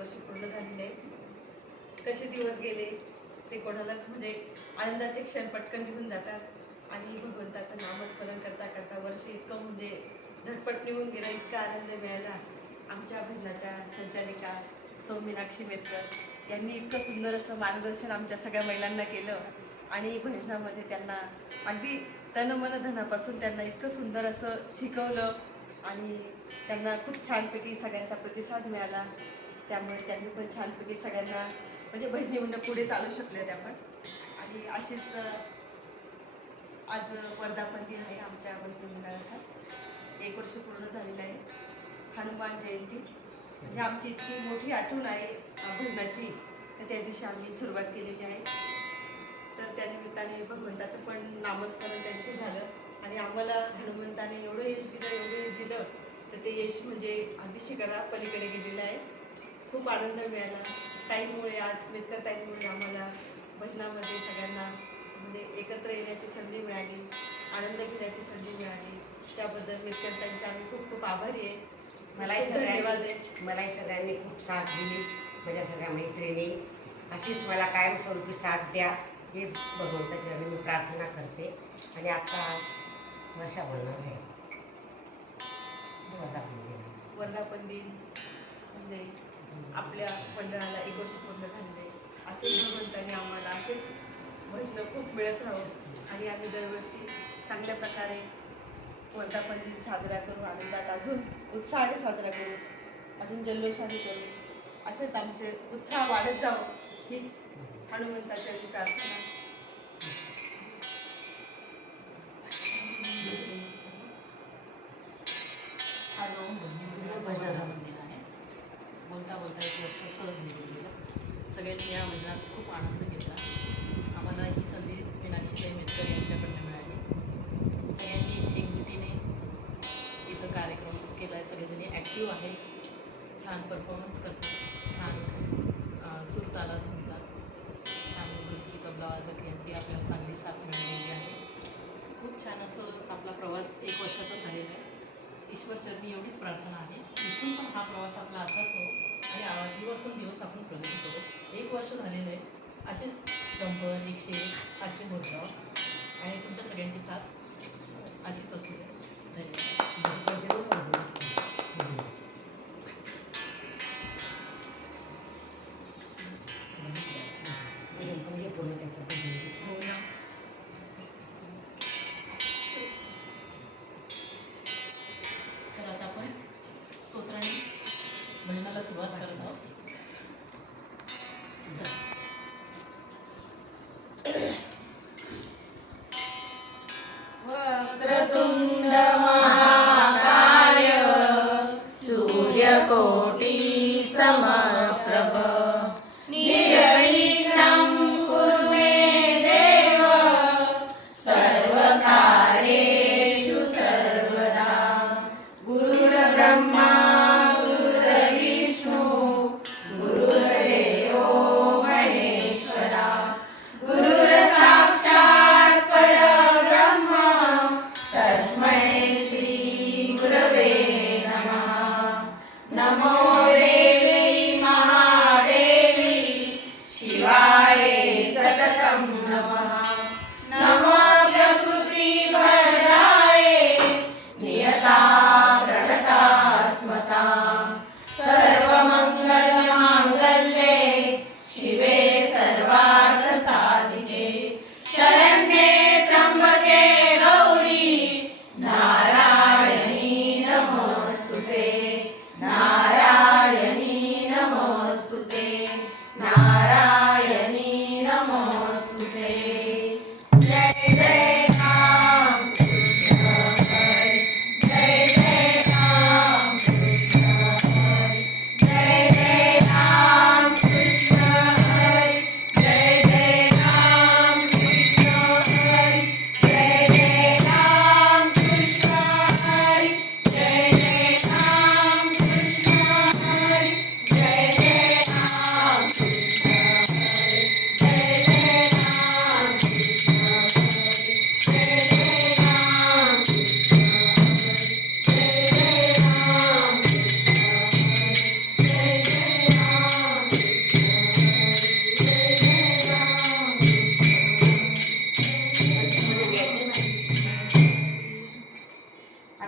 वर्ष पूर्ण झालेले आहेत. कसे दिवस गेले ते कोणालाच म्हणजे आनंदाचे क्षण पटकन निघून जातात. आणि भगवंताचं नामस्मरण करता करता वर्ष इतकं म्हणजे झटपट निघून गेलं इतका आनंद मिळाला. आमच्या भजनाच्या संचालिका सौमीनाक्षी मेत्र यांनी इतकं सुंदर असं मार्गदर्शन आमच्या सगळ्या महिलांना केलं. आणि भजनामध्ये त्यांना अगदी तन मन धनापासून त्यांना इतकं सुंदर असं शिकवलं. आणि त्यांना खूप छानपैकी सगळ्यांचा प्रतिसाद मिळाला. त्यामुळे त्यांनी पण छानपैकी सगळ्यांना म्हणजे भजनी म्हणणं पुढे चालू शकले त्या पण आणि अशीच आज वर्धापन दिन आहे आमच्या भजनी मंडळाचा. एक वर्ष पूर्ण झालेलं आहे. हनुमान जयंती. म्हणजे आमची इतकी मोठी आठवण आहे भजनाची. तर त्या दिवशी आम्ही सुरुवात केलेली आहे. तर त्यानिमित्ताने भगवंताचं पण नामस्मरण त्यांची झालं. आणि आम्हाला हनुमंताने एवढं यश दिलं एवढं यश दिलं. तर ते यश म्हणजे अगदी शिखरा पलीकडे गेलेलं आहे. खूप आनंद मिळाला. ताईमुळे आज मित्र ताईमुळे आम्हाला भजनामध्ये सगळ्यांना म्हणजे एकत्र येण्याची संधी मिळाली आनंद घेण्याची संधी मिळाली. त्याबद्दल मित्र ताईंचे आम्ही खूप खूप आभारी आहे. मलाही सगळ्यांनी मलाही सगळ्यांनी खूप साथ दिली. माझ्या सगळ्या मैत्रिणी अशीच मला कायमस्वरूपी साथ द्या. हीच भगवंताच्या मी प्रार्थना करते. आणि आता वर्षा बोलणार आहे. वर्धापन दिन. वर्धापन दिन. म्हणजे आपल्या मंडळाला एक वर्ष पूर्ण झालेले असे भगवंताने आम्हाला असेच भजनं खूप मिळत राहू आणि आम्ही दरवर्षी चांगल्या प्रकारे वर्धापन दिन साजरा करू आनंदात अजून उत्साहाने साजरा करू अजून जल्लोषाने करू असेच आमचे उत्साह वाढत जावं हीच हनुमंताच्या प्रार्थना. हॅलो. प्रवास एक वर्षाचा झालेला आहे. ईश्वरचरणी एवढीच प्रार्थना आहे. इथून पण हा प्रवास आपला असाच हो आणि दिवसून दिवस आपण प्रगती करू. एक वर्ष झालेलं आहे. असेच शंभर एकशे एक असे होत आणि तुमच्या सगळ्यांची साथ अशीच असू धन्यवाद. semana.